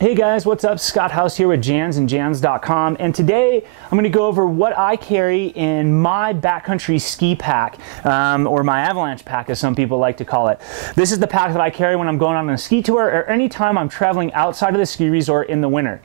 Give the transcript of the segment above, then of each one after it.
Hey guys, what's up? Scott House here with Jans and Jans.com, and today I'm going to go over what I carry in my backcountry ski pack, or my avalanche pack as some people like to call it. This is the pack that I carry when I'm going on a ski tour or anytime I'm traveling outside of the ski resort in the winter.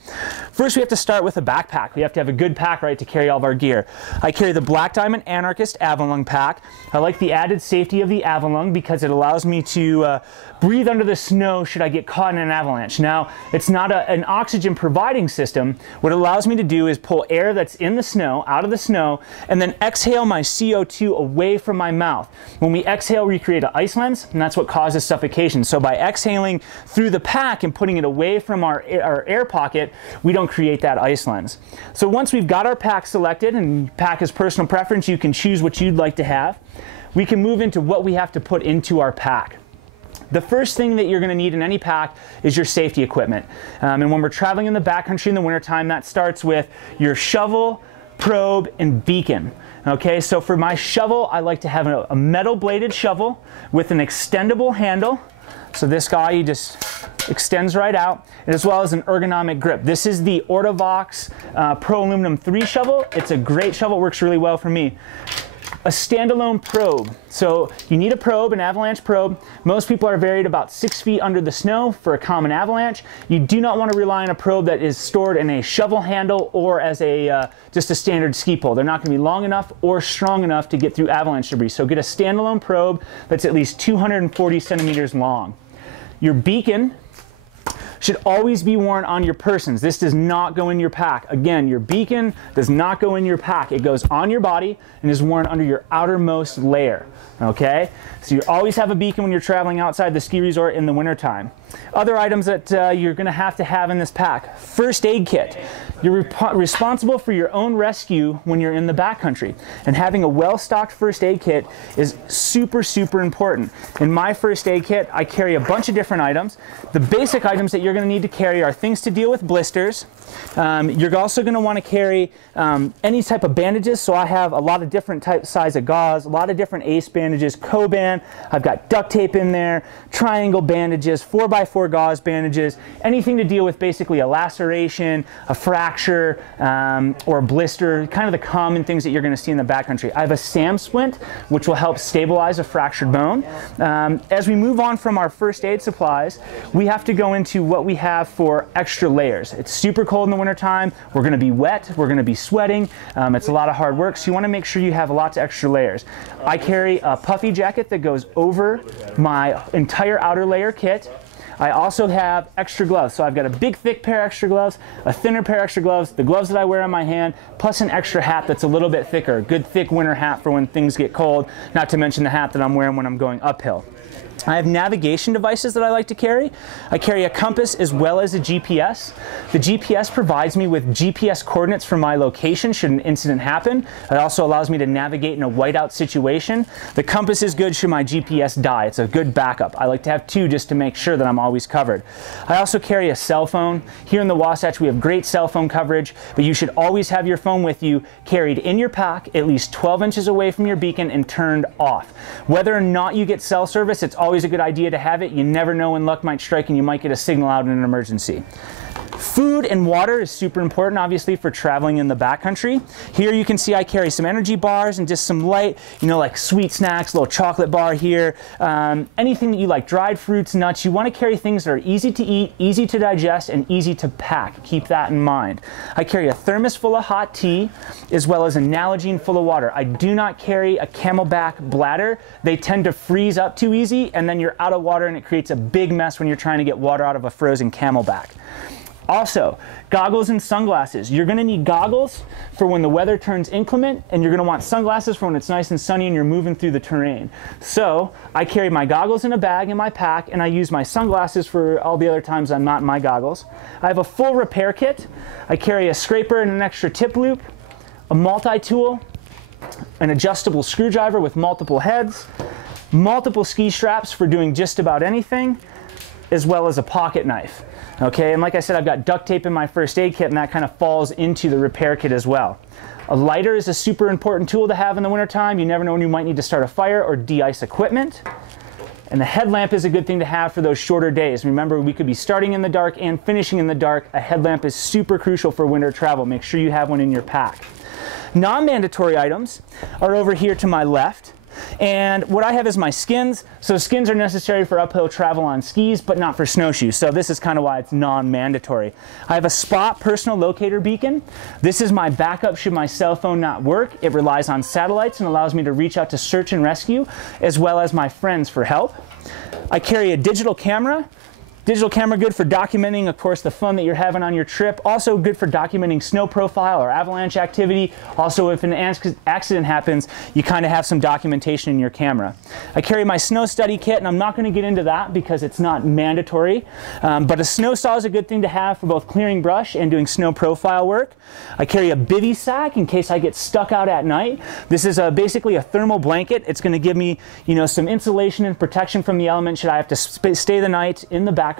First, we have to start with a backpack. We have to have a good pack, right, to carry all of our gear. I carry the Black Diamond Anarchist Avalung pack. I like the added safety of the Avalung because it allows me to breathe under the snow should I get caught in an avalanche. Now, it's not an oxygen providing system. What it allows me to do is pull air that's in the snow, out of the snow, and then exhale my CO2 away from my mouth. When we exhale, we create an ice lens, and that's what causes suffocation. So by exhaling through the pack and putting it away from our air pocket, we don't create that ice lens. So once we've got our pack selected, and pack is personal preference, you can choose what you'd like to have, we can move into what we have to put into our pack. The first thing that you're going to need in any pack is your safety equipment. And when we're traveling in the backcountry in the wintertime, that starts with your shovel, probe, and beacon. Okay, so for my shovel, I like to have a metal bladed shovel with an extendable handle. So this guy, just extends right out, as well as an ergonomic grip. This is the Ortovox Pro Aluminum 3 shovel. It's a great shovel, works really well for me. A standalone probe. So you need a probe, an avalanche probe. Most people are buried about 6 feet under the snow for a common avalanche. You do not want to rely on a probe that is stored in a shovel handle or as just a standard ski pole. They're not going to be long enough or strong enough to get through avalanche debris. So get a standalone probe that's at least 240 centimeters long. Your beacon should always be worn on your persons. This does not go in your pack. Again, your beacon does not go in your pack. It goes on your body and is worn under your outermost layer. Okay? So you always have a beacon when you're traveling outside the ski resort in the wintertime. Other items that you're going to have in this pack. First aid kit. You're responsible for your own rescue when you're in the backcountry. And having a well-stocked first aid kit is super, super important. In my first aid kit, I carry a bunch of different items. The basic items that you're going to need to carry are things to deal with blisters. You're also going to want to carry any type of bandages. So I have a lot of different size of gauze, a lot of different ACE bandages, Coban. I've got duct tape in there, triangle bandages, 4x4 gauze bandages, anything to deal with basically a laceration, a fracture, or a blister, kind of the common things that you're going to see in the backcountry. I have a SAM splint, which will help stabilize a fractured bone. As we move on from our first aid supplies, we have to go into what we have for extra layers. It's super cold in the wintertime. We're going to be wet. We're going to be sweating. It's a lot of hard work, so you want to make sure you have lots of extra layers. I carry a puffy jacket that goes over my entire outer layer kit. I also have extra gloves. So I've got a big thick pair of extra gloves, a thinner pair of extra gloves, the gloves that I wear on my hand, plus an extra hat that's a little bit thicker, a good thick winter hat for when things get cold, not to mention the hat that I'm wearing when I'm going uphill. I have navigation devices that I like to carry. I carry a compass as well as a GPS. The GPS provides me with GPS coordinates for my location should an incident happen. It also allows me to navigate in a whiteout situation. The compass is good should my GPS die. It's a good backup. I like to have two just to make sure that I'm always covered. I also carry a cell phone. Here in the Wasatch we have great cell phone coverage, but you should always have your phone with you carried in your pack at least 12 inches away from your beacon and turned off. Whether or not you get cell service, it's always a good idea to have it. You never know when luck might strike and you might get a signal out in an emergency. Food and water is super important, obviously, for traveling in the backcountry. Here you can see I carry some energy bars and just some light, like sweet snacks, a little chocolate bar here, anything that you like, dried fruits, nuts. You want to carry things that are easy to eat, easy to digest, and easy to pack. Keep that in mind. I carry a thermos full of hot tea, as well as an Nalgene full of water. I do not carry a Camelback bladder. They tend to freeze up too easy, and then you're out of water, and it creates a big mess when you're trying to get water out of a frozen Camelback. Also, goggles and sunglasses. You're going to need goggles for when the weather turns inclement, and you're going to want sunglasses for when it's nice and sunny and you're moving through the terrain. So I carry my goggles in a bag in my pack, and I use my sunglasses for all the other times I'm not in my goggles. I have a full repair kit. I carry a scraper and an extra tip loop, a multi-tool, an adjustable screwdriver with multiple heads, multiple ski straps for doing just about anything, as well as a pocket knife. Okay, and like I said, I've got duct tape in my first aid kit, and that kind of falls into the repair kit as well. A lighter is a super important tool to have in the wintertime. You never know when you might need to start a fire or de-ice equipment. And the headlamp is a good thing to have for those shorter days. Remember, we could be starting in the dark and finishing in the dark. A headlamp is super crucial for winter travel. Make sure you have one in your pack. Non-mandatory items are over here to my left. And what I have is my skins. So skins are necessary for uphill travel on skis, but not for snowshoes. So this is kind of why it's non-mandatory. I have a Spot personal locator beacon. This is my backup should my cell phone not work. It relies on satellites and allows me to reach out to search and rescue, as well as my friends for help. I carry a digital camera. Digital camera good for documenting, of course, the fun that you're having on your trip. Also good for documenting snow profile or avalanche activity. Also, if an accident happens, you kind of have some documentation in your camera. I carry my snow study kit, and I'm not going to get into that because it's not mandatory. But a snow saw is a good thing to have for both clearing brush and doing snow profile work. I carry a bivy sack in case I get stuck out at night. This is basically a thermal blanket. It's going to give me, some insulation and protection from the elements should I have to stay the night in the backcountry.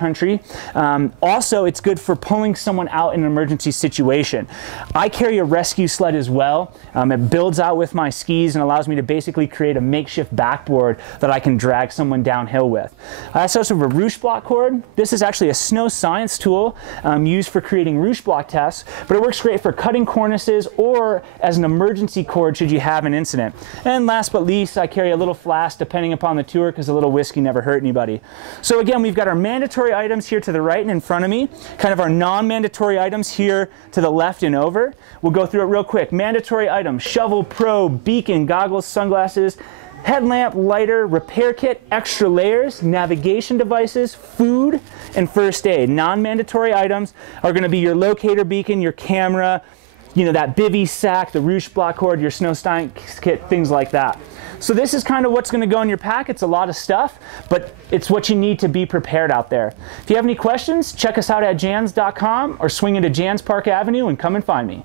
Also, it's good for pulling someone out in an emergency situation. I carry a rescue sled as well. It builds out with my skis and allows me to basically create a makeshift backboard that I can drag someone downhill with. I also have a roosh block cord. This is actually a snow science tool used for creating roosh block tests, but it works great for cutting cornices or as an emergency cord should you have an incident. And last but least, I carry a little flask depending upon the tour because a little whiskey never hurt anybody. So again, we've got our mandatory items here to the right and in front of me, kind of our non-mandatory items here to the left and over. We'll go through it real quick. Mandatory items: shovel, probe, beacon, goggles, sunglasses, headlamp, lighter, repair kit, extra layers, navigation devices, food, and first aid. Non-mandatory items are going to be your locator beacon, your camera, that bivy sack, the roosh block cord, your snow science kit, things like that. So this is kind of what's going to go in your pack. It's a lot of stuff, but it's what you need to be prepared out there. If you have any questions, check us out at jans.com or swing into Jans Park Avenue and come and find me.